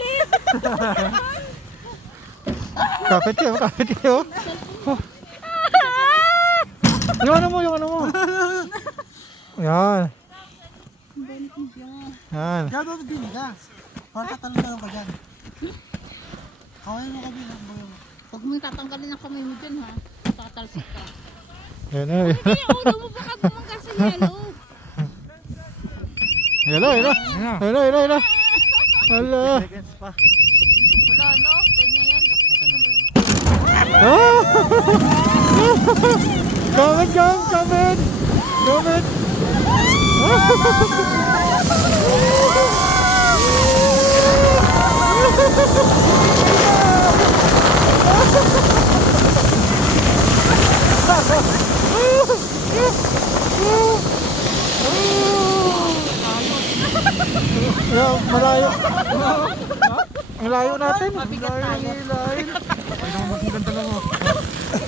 madilim. Kapit kayo, kapit kayo. Yung ano mo, yung ano mo. Yan. Yan. Diyan doon din ka. Para tatalon ka dyan. Kaway mo kami ng bayo. Huwag mo tatanggalin ang kamay mo dyan ha. Tatalsik ka. Yan na, yan. Hindi, ulo mo baka gumangga sa yelo. Yan na, yan na. Yan na, yan na, yan na. Hala. Seconds pa. Wala no, ganyan yan. Natin na ba yun? Ah! Comment, comment. Comment. Malayo. Ang layo natin. Mabigat tayo. Ay, naman magiganda lang ako.